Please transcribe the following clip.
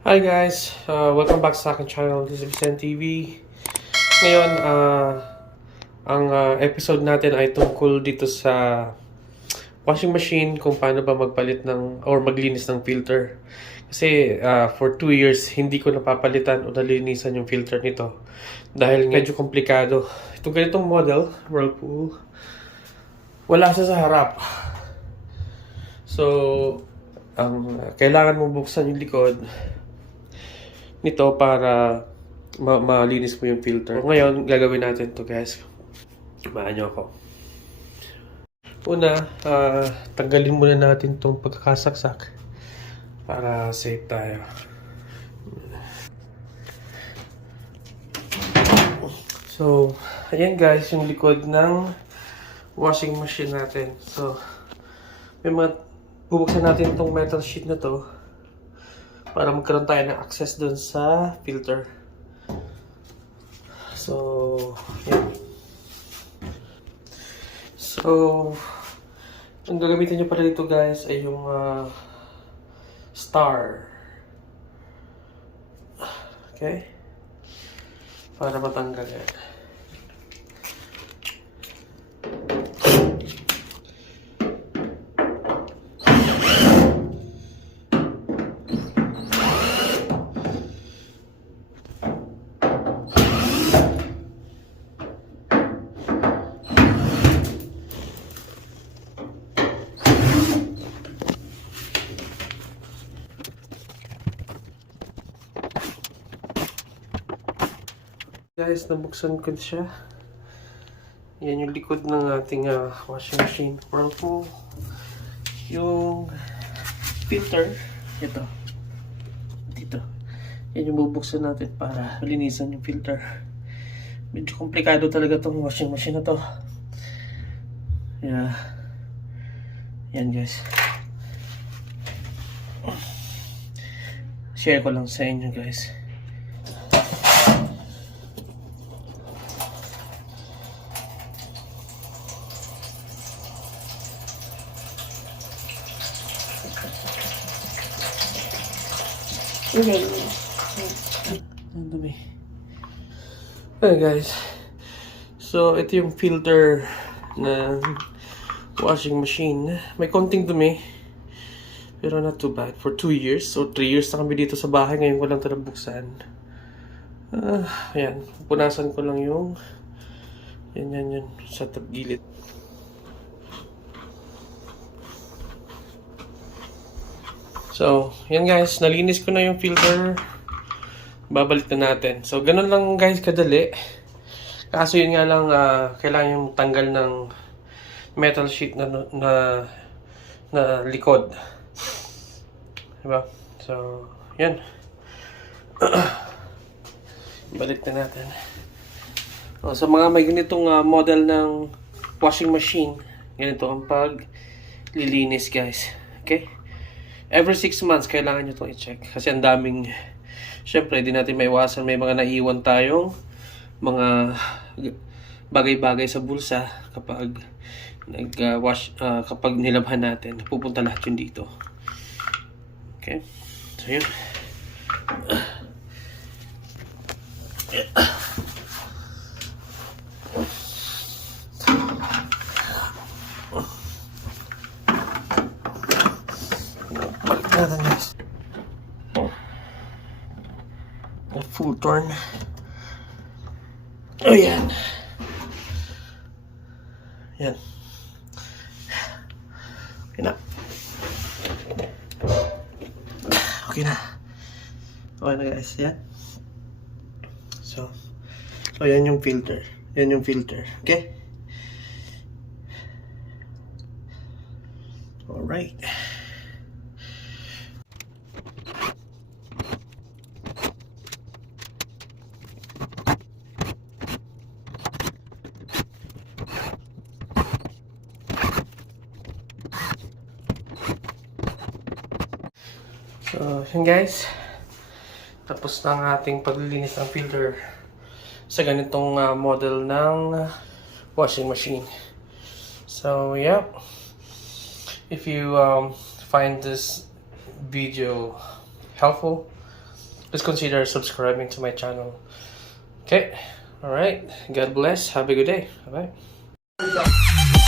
Hi guys, welcome back sa aking channel. This is Vicente TV. Ngayon, ang episode natin ay tungkol dito sa washing machine, kung paano ba magpalit ng or maglinis ng filter. Kasi for 2 years hindi ko napapalitan o nalinisan yung filter nito dahil medyo komplikado. Itong ganitong model, Whirlpool, wala siya sa harap. So, kailangan mo buksan yung likod nito para malinis mo yung filter. Ngayon, gagawin natin to guys. Samahan nyo ako. Una, tanggalin muna natin tong pagkakasaksak para safe tayo. So, ayan guys, yung likod ng washing machine natin. So, bubuksan natin tong metal sheet na to para magkaroon tayo ng access dun sa filter. So, yan. So, ang gagamitin nyo pala dito guys ay yung star. Okay? Para matanggal yan. Guys, nabuksan ko siya. Yan yung likod ng ating washing machine, Whirlpool. Yung filter, ito. Dito. Yan yung bubuksan natin para malinisan yung filter. Medyo komplikado talaga tong washing machine na to. Yeah. Yan guys. Share ko lang sa inyo guys. Okay. Ang dumi. Okay guys. So, ito yung filter ng washing machine. May konting dumi. Pero not too bad. For 2 years. So, 3 years na kami dito sa bahay. Ngayon ko lang ito nabuksan. Ayan. Punasan ko lang yung yan. Sa gilid. So, yan guys, nalinis ko na yung filter. Babalik na natin. So, ganun lang guys kadali. Kaso yun nga lang, kailangan yung tanggal ng metal sheet na likod. Diba? So, yan. Balik na natin. Sa mga may ganitong model ng washing machine, ganito ang paglilinis guys. Okay? Every 6 months, kailangan nyo itong i-check. Kasi ang daming, syempre, di natin maiwasan. May mga naiwan tayong mga bagay-bagay sa bulsa kapag kapag nilabhan natin. Pupunta lahat yun dito. Okay? So, yun. Natin guys. Full turn. Oh yan. Yan. Okay na. Okay na. Okay na guys. Yan. So yan yung filter. Yan yung filter. Okay? Alright. So, yun guys. Tapos na ang ating paglilinis ng filter sa ganitong model ng washing machine. So, yeah. If you find this video helpful, please consider subscribing to my channel. Okay? Alright. God bless. Have a good day. Bye-bye.